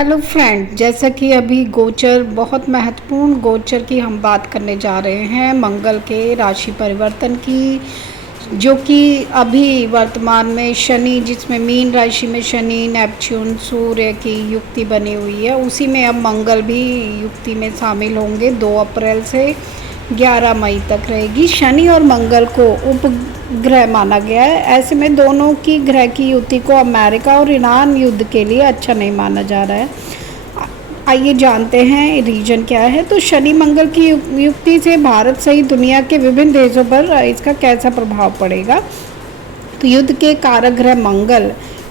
Hello friend, जैसा कि अभी गोचर बहुत महत्वपूर्ण गोचर की हम बात करने जा रहे हैं मंगल के राशि परिवर्तन की, जो कि अभी वर्तमान में शनि, जिसमें मीन राशि में शनि नेपच्यून सूर्य की युक्ति बनी हुई है, उसी में अब मंगल भी युक्ति में शामिल होंगे। 2 अप्रैल से 11 मई तक रहेगी। शनि और मंगल को उपग्रह माना गया है। ऐसे में दोनों की ग्रह की युति को अमेरिका और ईरान युद्ध के लिए अच्छा नहीं माना जा रहा है। आइए जानते हैं रीजन क्या है। तो शनि मंगल की युक्ति से भारत सहित दुनिया के विभिन्न देशों पर इसका कैसा प्रभाव पड़ेगा। तो युद्ध के कारक ग्रह मंगल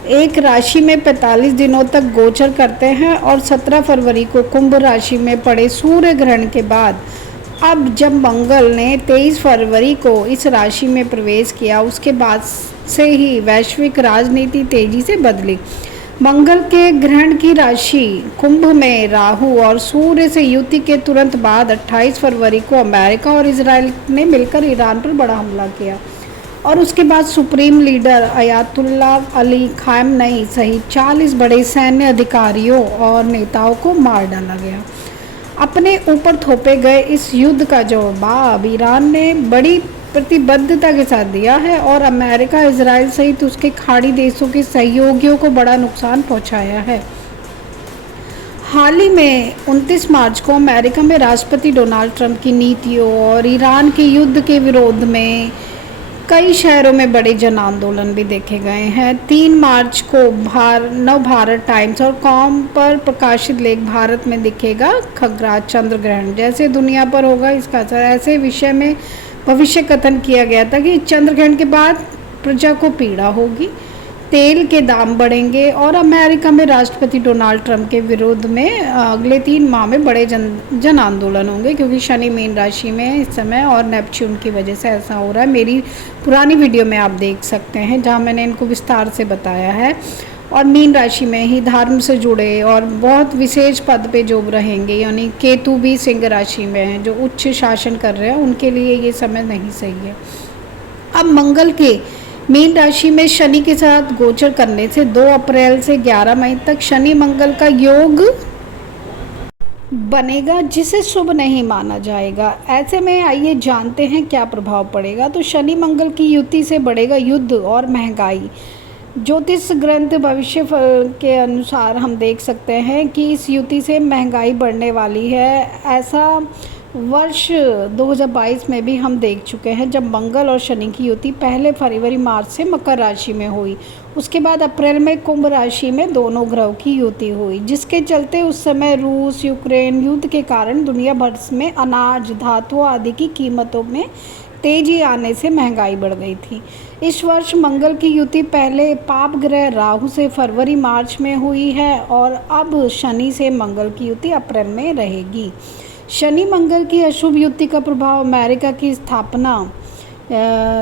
एक राशि में 45 दिनों तक गोचर करते हैं और 17 फरवरी को कुंभ राशि में पड़े सूर्य ग्रहण के बाद अब जब मंगल ने 23 फरवरी को इस राशि में प्रवेश किया, उसके बाद से ही वैश्विक राजनीति तेजी से बदली। मंगल के ग्रहण की राशि कुंभ में राहु और सूर्य से युति के तुरंत बाद 28 फरवरी को अमेरिका और इजराइल ने मिलकर ईरान पर बड़ा हमला किया और उसके बाद supreme leader Ayatollah Ali Khamenei सहित 40 बड़े सैन्य अधिकारियों और नेताओं को मार डाला गया। अपने ऊपर थोपे गए इस युद्ध का जवाब ईरान ने बड़ी प्रतिबद्धता के साथ दिया है और अमेरिका, इजराइल सहित उसके खाड़ी देशों के सहयोगियों को बड़ा नुकसान पहुंचाया है। हाल ही में 29 मार्च को अमेरिका में राष्ट्रपति डोनाल्ड ट्रंप की नीतियों और ईरान के युद्ध के विरोध में कई शहरों में बड़े जन आंदोलन भी देखे गए हैं। 3 मार्च को नव भारत टाइम्स और कॉम पर प्रकाशित लेख भारत में दिखेगा खगराज चंद्र ग्रहण जैसे दुनिया पर होगा इसका असर। ऐसे विषय में भविष्य कथन किया गया था कि चंद्र ग्रहण के बाद प्रजा को पीड़ा होगी, तेल के दाम बढ़ेंगे और अमेरिका में राष्ट्रपति डोनाल्ड ट्रंप के विरोध में अगले 3 माह में बड़े जन आंदोलन होंगे, क्योंकि शनि मीन राशि में इस समय और नेपच्यून की वजह से ऐसा हो रहा है। मेरी पुरानी वीडियो में आप देख सकते हैं जहां मैंने इनको विस्तार से बताया है। और मीन राशि में ही धर्म से जुड़े और बहुत विशेष पद पे जो रहेंगे, यानी केतु भी सिंह राशि में है, जो उच्च शासन कर रहे हैं, उनके लिए ये समय नहीं सही है। अब मंगल के मीन राशि में शनि के साथ गोचर करने से 2 अप्रैल से 11 मई तक शनि मंगल का योग बनेगा, जिसे शुभ नहीं माना जाएगा। ऐसे में आइए जानते हैं क्या प्रभाव पड़ेगा। तो शनि मंगल की युति से बढ़ेगा युद्ध और महंगाई। ज्योतिष ग्रंथ भविष्य फल के अनुसार हम देख सकते हैं कि इस युति से महंगाई बढ़ने वाली है। ऐसा वर्ष 2022 में भी हम देख चुके हैं, जब मंगल और शनि की युति पहले फरवरी मार्च से मकर राशि में हुई। उसके बाद अप्रैल में कुंभ राशि में दोनों ग्रहों की युति हुई, जिसके चलते उस समय रूस यूक्रेन युद्ध के कारण दुनिया भर में अनाज, धातुओं आदि की कीमतों में तेजी आने से महंगाई बढ़ गई थी। इस वर्ष मंगल की युति पहले पाप ग्रह राहु से फरवरी मार्च में हुई है और अब शनि से मंगल की युति अप्रैल में रहेगी। शनि मंगल की अशुभ युति का प्रभाव अमेरिका की स्थापना,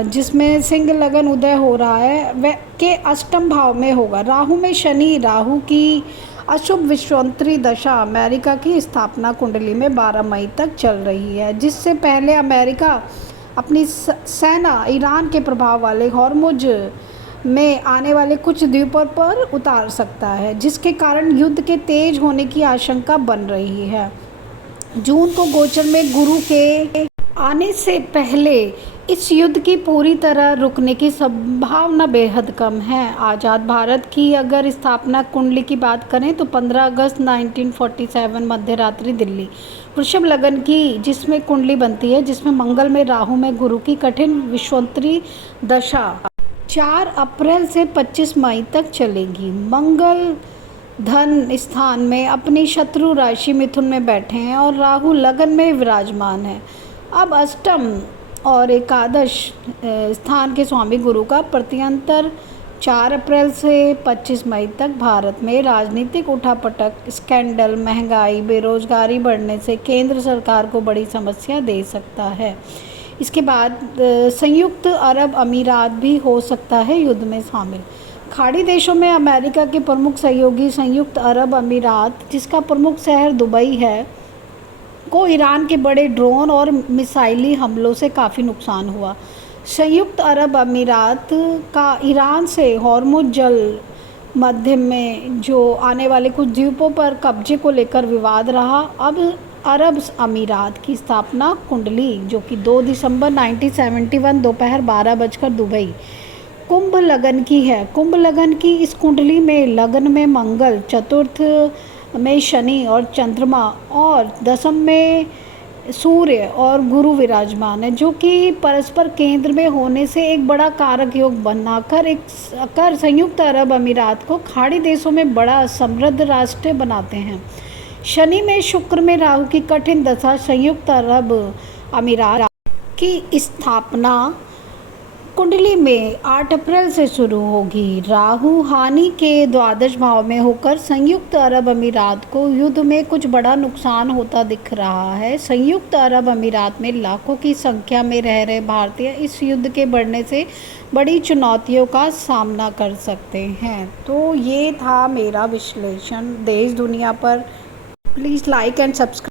जिसमें सिंह लगन उदय हो रहा है, वह के अष्टम भाव में होगा। राहु में शनि राहु की अशुभ विश्वंतरी दशा अमेरिका की स्थापना कुंडली में 12 मई तक चल रही है, जिससे पहले अमेरिका अपनी सेना ईरान के प्रभाव वाले हॉर्मुज में आने वाले कुछ द्वीपों पर उतार सकता है, जिसके कारण युद्ध के तेज होने की आशंका बन रही है। जून को गोचर में गुरु के आने से पहले इस युद्ध की पूरी तरह रुकने की संभावना बेहद कम है। आज़ाद भारत की अगर स्थापना कुंडली की बात करें तो 15 अगस्त 1947 मध्य रात्रि दिल्ली वृषभ लगन की जिसमें कुंडली बनती है, जिसमें मंगल में राहु में गुरु की कठिन विश्वंतरी दशा 4 अप्रैल से 25 मई तक चलेगी। मंगल धन स्थान में अपनी शत्रु राशि मिथुन में बैठे हैं और राहु लगन में विराजमान है। अब अष्टम और एकादश स्थान के स्वामी गुरु का प्रत्यंतर 4 अप्रैल से 25 मई तक भारत में राजनीतिक उठापटक, स्कैंडल, महंगाई, बेरोजगारी बढ़ने से केंद्र सरकार को बड़ी समस्या दे सकता है। इसके बाद संयुक्त अरब अमीरात भी हो सकता है युद्ध में शामिल। खाड़ी देशों में अमेरिका के प्रमुख सहयोगी संयुक्त अरब अमीरात, जिसका प्रमुख शहर दुबई है, को ईरान के बड़े ड्रोन और मिसाइली हमलों से काफ़ी नुकसान हुआ। संयुक्त अरब अमीरात का ईरान से हॉर्मुज जल मध्य में जो आने वाले कुछ द्वीपों पर कब्जे को लेकर विवाद रहा। अब अरब अमीरात की स्थापना कुंडली, जो कि 2 दिसंबर 1971 दोपहर 12 बजकर दुबई कुंभ लगन की है। कुंभ लगन की इस कुंडली में लगन में मंगल, चतुर्थ में शनि और चंद्रमा और दशम में सूर्य और गुरु विराजमान है, जो कि परस्पर केंद्र में होने से एक बड़ा कारक योग बनाकर संयुक्त अरब अमीरात को खाड़ी देशों में बड़ा समृद्ध राष्ट्र बनाते हैं। शनि में शुक्र में राहु की कठिन दशा संयुक्त अरब अमीरात की स्थापना कुंडली में 8 अप्रैल से शुरू होगी। राहु हानि के द्वादश भाव में होकर संयुक्त अरब अमीरात को युद्ध में कुछ बड़ा नुकसान होता दिख रहा है। संयुक्त अरब अमीरात में लाखों की संख्या में रह रहे भारतीय इस युद्ध के बढ़ने से बड़ी चुनौतियों का सामना कर सकते हैं। तो ये था मेरा विश्लेषण देश दुनिया पर। Please like and subscribe.